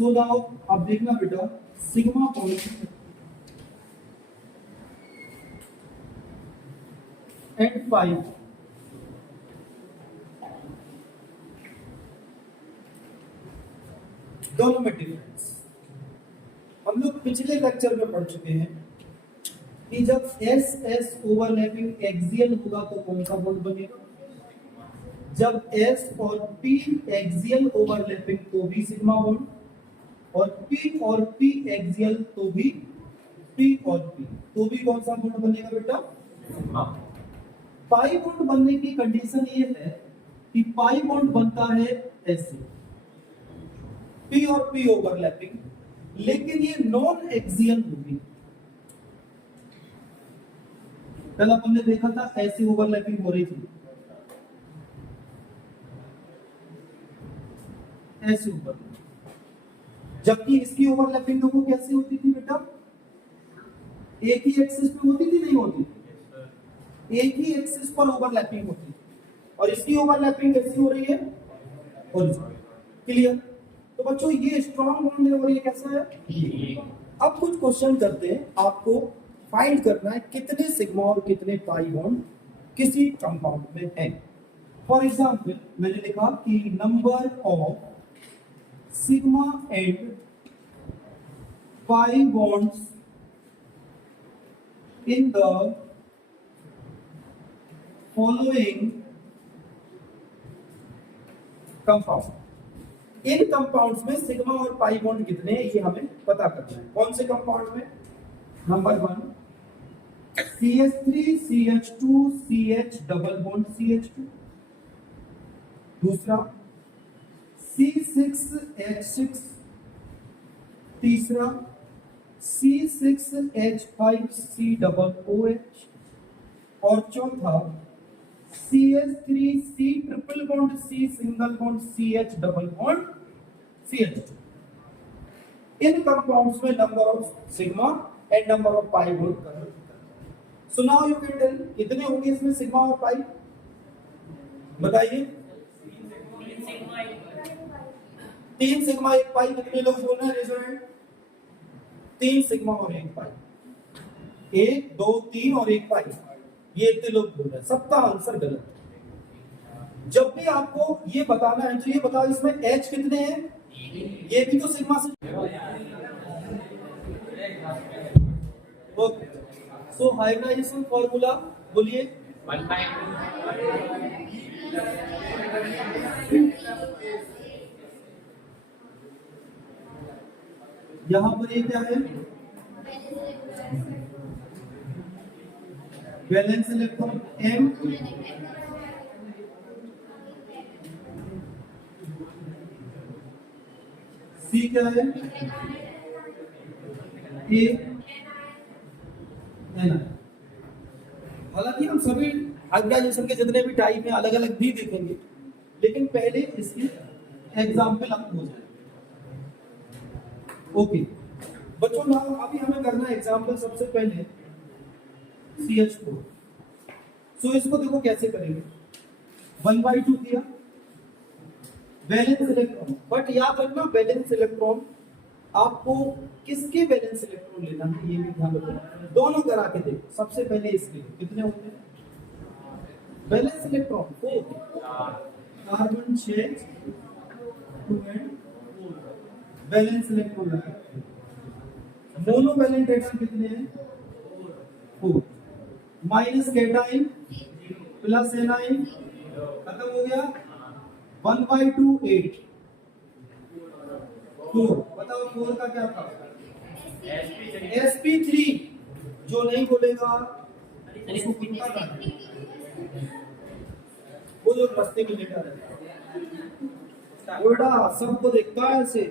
So now अब देखना बेटा सिग्मा पॉइंट एट 5 दोनों में डिफरेंस हम लोग पिछले लेक्चर में पढ़ चुके हैं कि जब एस एस ओवरलैपिंग एक्सियल होगा तो कौन सा बॉन्ड बनेगा, जब एस और पी एक्सियल ओवरलैपिंग तो भी सिग्मा बॉन्ड, और पी और पी एक्सियल तो भी पी और पी तो भी कौन सा बॉन्ड बनेगा बेटा, सिग्मा। पाई बॉन्ड बनने की कंडीशन ये है कि पाई बॉन्ड बनता है ऐसे पी और पी ओवरलैपिंग, लेकिन ये नॉन एक्सियल होगी। कल अपन ने देखा था ऐसी ओवरलैपिंग हो रही थी, ऐसी ओवरलैपिंग, जबकि इसकी ओवरलैपिंग देखो कैसी होती थी बेटा, एक ही एक्सिस पे होती थी, नहीं होती, एक ही एक्सिस पर ओवरलैपिंग होती थी, और इसकी ओवरलैपिंग कैसी हो रही है, हॉरिजॉन्टल। क्लियर? तो बच्चों ये स्ट्रॉन्ग बॉन्ड है और ये कैसा है। अब कुछ क्वेश्चन करते हैं, आपको फाइंड करना है कितने सिग्मा और कितने पाई बॉन्ड किसी कंपाउंड में है। फॉर एग्जांपल मैंने लिखा कि number of sigma and pi bonds in the following compound. In compounds में सिग्मा और पाई बॉन्ड कितने हैं ये हमें पता करना है। कौन से कंपाउंड में? Number 1 CH3 CH2 CH double bond CH2, दूसरा C6H6, तीसरा C6H5 C डबल OH, और चौथा CH3 C triple bond C single bond CH double bond CH2। इन कंपाउंड्स में number of sigma and number of pi bond. So now you can tell कितने होंगे इसमें sigma और पाई, बताइए। 3 सिग्मा 1 पाई। कितने लोग बोल रहे हैं? Raise your hand. 3 सिग्मा और 1 पाई, 1 2 3 और 1 पाई, ये इतने लोग बोल रहे हैं। सबका आंसर गलत है। जब भी आपको ये बताना है तो ये बताओ इसमें H कितने हैं, ये भी तो सिग्मा से। ओके, सो हाइब्रिडाइजेशन फॉर्मूला बोलिए। 1/2। यहां पर ये क्या है, वैलेंस इलेक्ट्रॉन M, C क्या है, A, Ni। हालांकि हम सभी हाइब्रिडाइजेशन के जितने भी टाइप हैं अलग अलग भी देखेंगे, लेकिन पहले इसके एग्जाम्पल आपको हो जाए। ओके बच्चों, नाउ अभी हमें करना है एग्जाम्पल। सबसे पहले CH4। सो इसको देखो कैसे करेंगे। 1/2 किया वैलेंस इलेक्ट्रॉन, बट याद रखना वैलेंस इलेक्ट्रॉन आपको किसके वैलेंस इलेक्ट्रॉन लेना है ये भी ध्यान रखना। दोनों करा के देखो। सबसे पहले इसके कितने होते हैं valence electron? 4। Carbon 6 2 and valence electron लगा। मोनो वैलेंट एटम कितने हैं? 4। माइनस कैटाइन प्लस एनाइन, खत्म हो गया। 1/2 8 4। बताओ 4 का क्या था? sp3। जो नहीं बोलेगा उसको कुत्ता काटे, वो जो रस्ते में लेटा रहता है बेटा सबको देखता है ऐसे।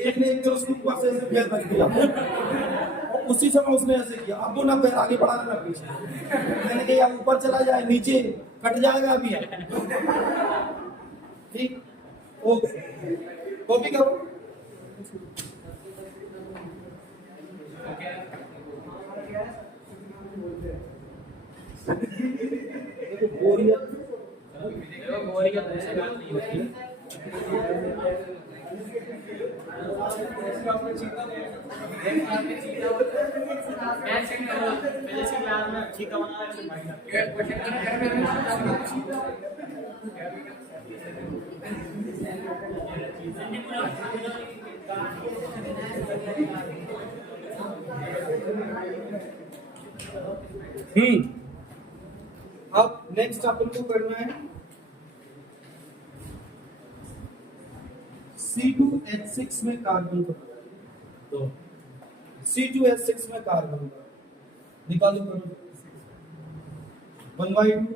एक ने एक उसको ऊपर से ऐसे पैर रख दिया और उसी समय उसने ऐसे किया। अब वो ना पैर आगे बढ़ाना ना पीछे। मैंने कहा ऊपर चला जाए नीचे कट जाएगा अभी। ठीक, ओके कॉपी करो। बोरियत अब नेक्स्ट अपन को करना है C2H6 में कार्बन का तो C2H6 में कार्बन का निकालो करो 1/2।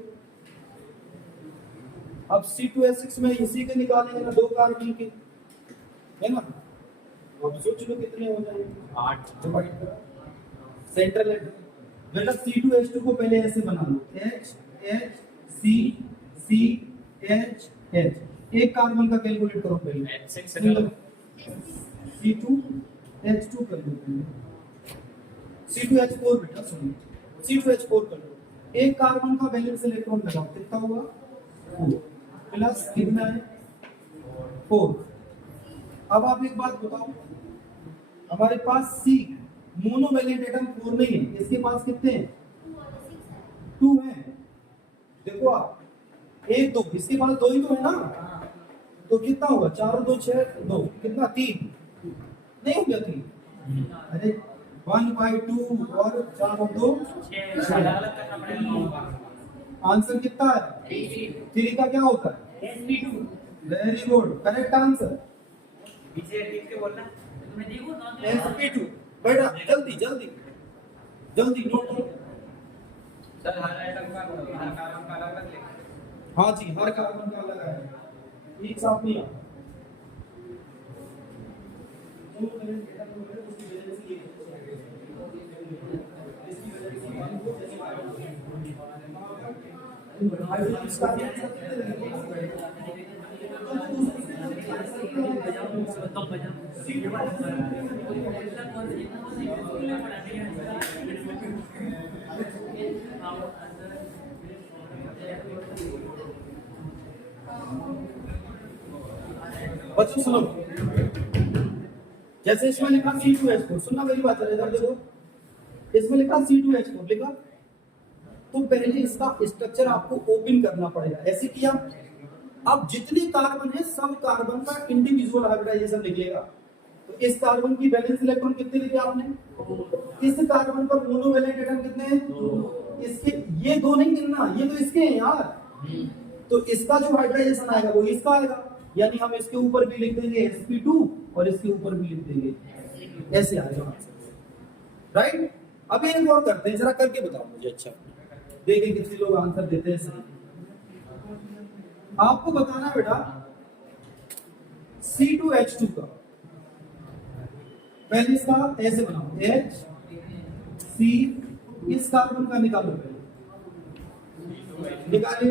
अब C2H6 में इसी के निकालेंगे ना, 2 कार्बन के, है ना। अब सोच लो कितने हो जाएंगे, 8 डिवाइड करो सेंट्रल एटम। बेटा C2H2 को पहले ऐसे बना लो, H H C C H H। एक कार्बन का कैलकुलेट करो पहले, C2H2 कर लो पहले, C2H4 बेटा सुनो, C2H4 कर लो। एक कार्बन का वैलेंस इलेक्ट्रॉन लगाओ, कितना होगा 4 प्लस कितना है 4। अब आप एक बात बताओ, हमारे पास C मोनोवैलेंट एटम 4 नहीं है, इसके पास कितने हैं 2 हैं। देखो आप 1 2, इसके पास 2 ही तो है ना, तो कितना होगा 4 2 6 2, कितना 3 नहीं हो गया 3, अरे 1/2 और 4 और 2 6। आंसर कितना है 3 का क्या होता है sp2। Very good, correct answer sp2। बेटा जल्दी जल्दी जल्दी नोट करो सर, हर आइटम का हर कार्बन का अलग अलग। हाँ जी, हर कार्बन का अलग है, एक साथ नहीं। बच्चों सुनो, जैसे इसमें लिखा C2H4, सुनना मेरी बात है, इधर देखो, इसमें लिखा C2H4 लिखा, तो पहले इसका स्ट्रक्चर आपको ओपन करना पड़ेगा, ऐसे किया। अब जितने कार्बन है सब कार्बन का इंडिविजुअल हाइब्रिडाइजेशन लिखिएगा। तो इस कार्बन की वैलेंस इलेक्ट्रॉन कितने लिखे आपने, इस कार्बन पर मोनोवैलेंट एटम कितने हैं, इसके ये 2 नहीं गिनना, ये तो इसके हैं यार, तो इसका जो हाइब्रिडाइजेशन आएगा वो इसका आएगा, यानी हम इसके ऊपर भी लिख देंगे sp2 और इसके ऊपर भी लिख देंगे, ऐसे आएगा, राइट। अब एक और करते हैं, जरा करके बताओ मुझे, अच्छा देखें कितने लोग आंसर देते हैं सही। आपको बताना बेटा C2H2 का, पहले इसका ऐसे बनाओ H C, इस कार्बन का निकालो पहले, निकाले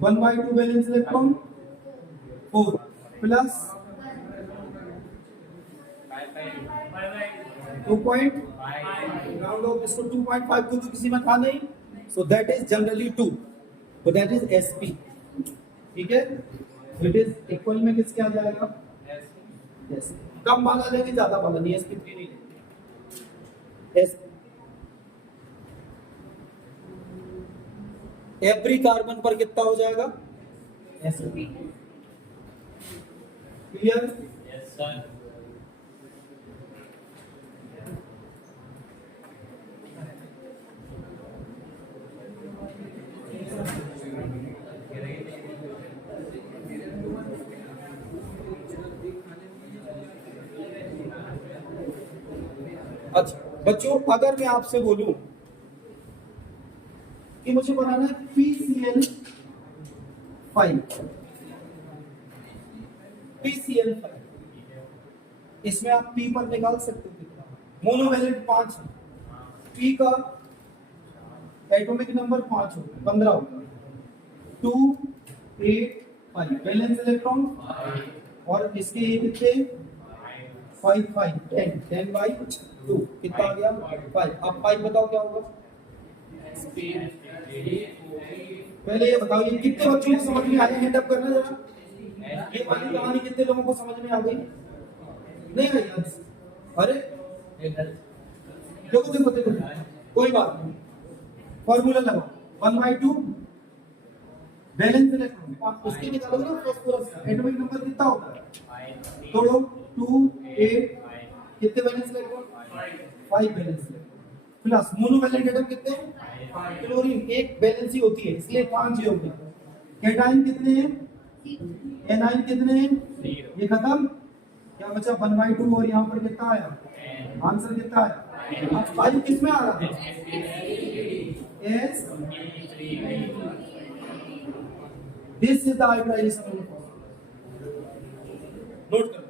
1/2 valence electron 4 plus 2.5, round of इसको 2.5 को तो किसी में था नहीं, so that is generally 2, so that is sp, ठीक है। इट इज इक्वल में किसके आ जाएगा yes, कम वाला लेंगे, ज्यादा वाला नहीं, sp3 नहीं लेंगे। एवरी कार्बन पर कितना हो जाएगा sp, क्लियर? Yes sir. अच्छा बच्चों, अगर मैं आपसे बोलूं कि मुझे बनाना है PCl5, इसमें आप P पर निकाल सकते हो कितना, मोनोवैलेंट 5, P का एटॉमिक नंबर 5 होगा, 15 होगा, 2 8 5 वैलेंस इलेक्ट्रॉन, और इसके ये कितने 5 5 10/2 कितना आ गया 5। अब 5 बताओ क्या होगा पहले ये बताओ, ये कितने बच्चों को समझ में आई? हैंड अप करना जरा। ये वाली कहानी कितने लोगों को समझ में आ गई? नहीं आई आज? अरे देखो देखो देखो, कोई बात नहीं, फॉर्मूला लगाओ 1/2 बैलेंस इलेक्ट्रॉन, आप उसके निकालोगे ना फास्फोरस का एटॉमिक नंबर कितना होता है? तोड़ो 2 8 कितने balance electron? 5 balance electron plus monovalent atom कितने हैं? क्लोरीन एक बैलेंस ही होती है इसलिए 5 ही होगा। कैटाइन कितने हैं? एनाइन कितने हैं? ये खत्म, क्या बचा? 1/2 और यहाँ पर कितना आया? आंसर कितना आया? आज 5 किस में आ रहा था? As this is the hybridization. Note करो।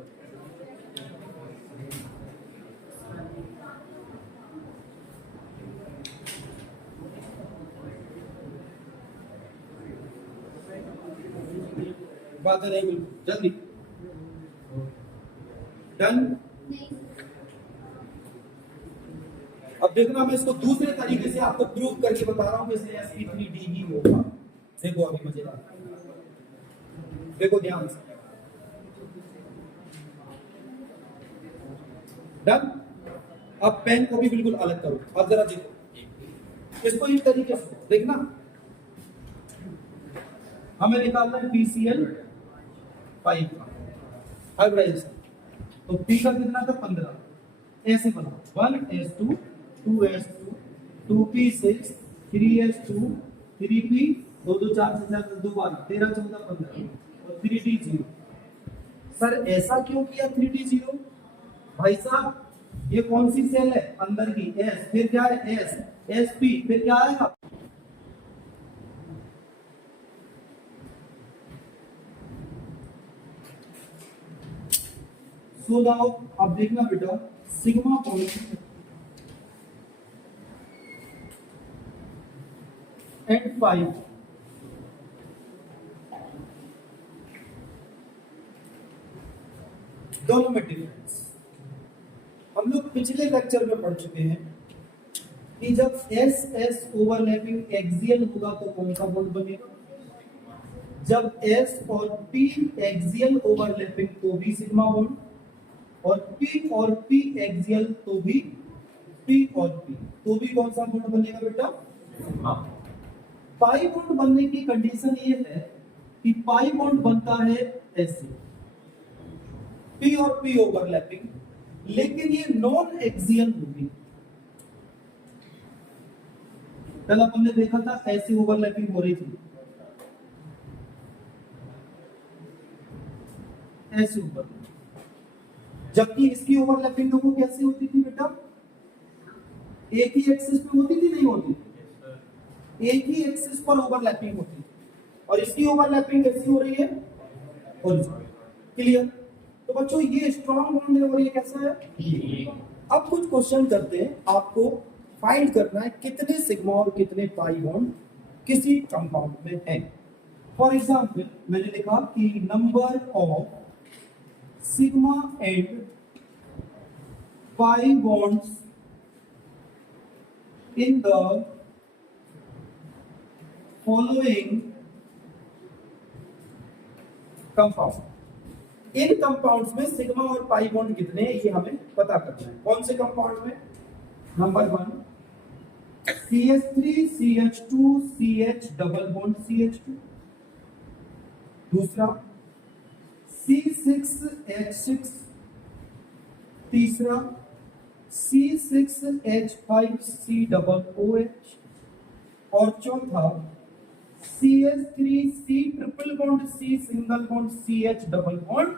बात नहीं बिल्कुल जल्दी डन। अब देखना, मैं इसको दूसरे तरीके से आपको प्रूव करके बता रहा हूं, इसलिए sp3d ही होगा। देखो अभी मजेदार, देखो ध्यान से। डन। अब पेन को भी बिल्कुल अलग करो। अब जरा देखो इसको इस तरीके से देखना, हमें निकालना है PCl5 हाइब्रिडाइजेशन। तो P का कितना था? 15। ऐसे बनाओ 1s2 2s2 2p6 3s2 3p 2 2 4 4 2 12 13 14 15 और 3d0। सर ऐसा क्यों किया 3d0? भाई साहब ये कौन सी सेल है? अंदर की S, फिर क्या है? S sp, फिर क्या आएगा? सो नाउ अब देखना बेटा, सिग्मा बॉन्ड एंड 5 दोनों में डिफरेंस हम लोग पिछले लेक्चर में पढ़ चुके हैं कि जब एस एस ओवरलैपिंग एक्सियल होगा तो कौन सा बॉन्ड बनेगा? जब एस और पी एक्सियल ओवरलैपिंग तो भी सिग्मा बॉन्ड, और P और P एक्सियल तो भी P और P तो भी कौन सा बॉन्ड बनेगा बेटा? पाई बॉन्ड बनने की कंडीशन ये है कि पाई बॉन्ड बनता है ऐसे, P और P ओवरलैपिंग, लेकिन ये नॉन एक्सियल होगी। कल हमने देखा था ऐसी ओवरलैपिंग हो रही थी, ऐसी ओवरलैपिंग, जबकि इसकी ओवरलैपिंग देखो कैसे होती थी बेटा? एक ही एक्सिस पे होती थी, नहीं होती? एक ही एक्सिस पर ओवरलैपिंग होती, और इसकी ओवरलैपिंग कैसी हो रही है? क्लियर? तो बच्चों ये स्ट्रॉन्ग बॉन्ड है और ये कैसा है? अब कुछ क्वेश्चन करते हैं, आपको फाइंड करना है कितने सिग्मा और कितने पाई बॉन्ड किसी कंपाउंड में है। फॉर एग्जाम्पल मैंने लिखा कि number of sigma and pi bonds in the following compound। In compounds में सिग्मा और पाई बॉन्ड कितने हैं ये हमें पता करना है। कौन से कंपाउंड में? Number 1 CH3CH2 CH double bond CH2, दूसरा C6H6, तीसरा C6H5C डबल OH, और चौथा CH3C triple bond C single bond CH double bond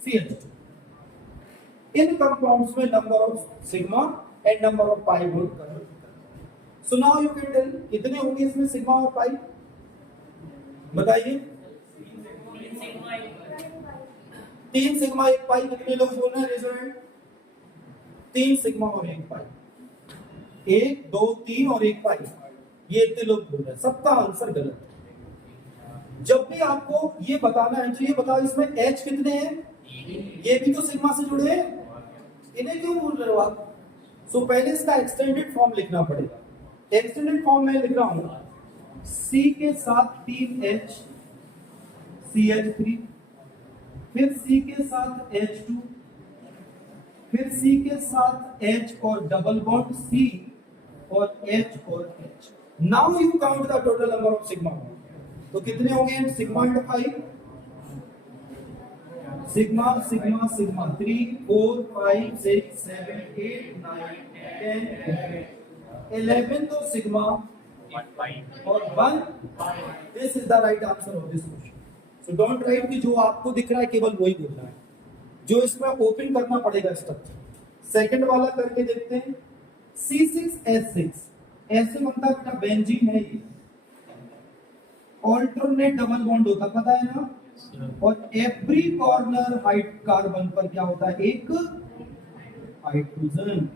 CH2। इन कंपाउंड्स में number of sigma and number of pi bond करना। So now you can tell कितने होंगे इसमें सिग्मा और पाई? बताइए। 3 सिग्मा 1 पाई। कितने लोग बोल रहे हैं? Raise your hand. 3 सिग्मा और 1 पाई, 1 2 3 और 1 पाई, ये इतने लोग बोल रहे हैं। सबका आंसर गलत है। जब भी आपको ये बताना है तो ये बताओ इसमें H कितने हैं? ये भी तो सिग्मा से जुड़े हैं, इन्हें क्यों बोल रहे हो आप? सो पहले इसका एक्सटेंडेड फॉर्म लिखना पड़ेगा। एक्सटेंडेड फॉर्म में लिख रहा हूं C के साथ 3H CH3, फिर C के साथ H2, फिर C के साथ H और डबल बॉन्ड C और H और H। Now you count the total number of sigma bond. तो कितने हो गए sigma into 5, sigma sigma sigma 3 4 5 6 7 8 9 10 11 तो सिग्मा और 1। This is the right answer of this question. So don't write कि जो आपको दिख रहा है केवल वही बोलना है, जो इसमें ओपन करना पड़ेगा स्ट्रक्चर। सेकंड वाला करके देखते हैं। C6H6 ऐसे बनता है बेटा, बेंजीन है ये, ऑल्टरनेट डबल बॉन्ड होता पता है ना, और एवरी कॉर्नर हाइट कार्बन पर क्या होता है, एक hydrogen.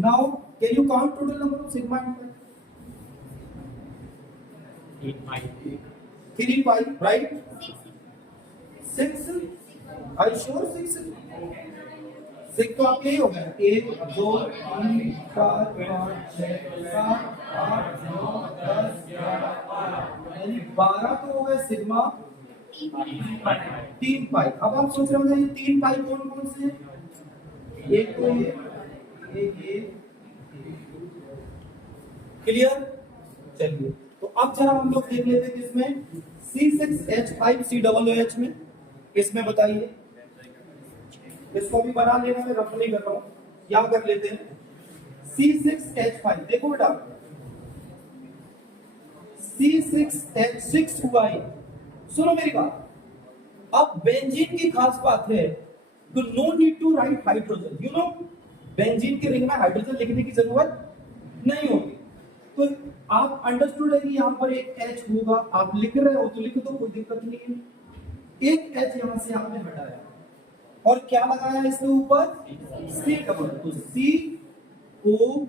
Now can you count total number of sigma and 3 5 right 6। I sure 6 6 तो आप यही हो गया 1 2 3 4 5 6 7 8 9 10 11 यानी 12 तो हो गए सिग्मा 3 पाई। अब आप सोच रहे होंगे ये 3 पाई कौन कौन से, एक तो ये क्लियर। चलिए तो अब जरा हम लोग देख लेते हैं किसमें, C6H5COOH में। इसमें बताइए, इसको भी बना लेना, मैं रफ नहीं कर रहा हूं, याद कर लेते हैं। C6H5 देखो बेटा, C6H6 हुआ है। सुनो मेरी बात, अब बेंजीन की खास बात है तो no need to write hydrogen, you know benzene के रिंग में हाइड्रोजन लिखने की जरूरत नहीं होगी। तो आप अंडरस्टूड है कि यहां पर एक H होगा, आप लिख रहे हो तो लिख दो, कोई दिक्कत नहीं है। एक H यहां से आपने हटाया और क्या लगाया इसके ऊपर, C डबल, तो CO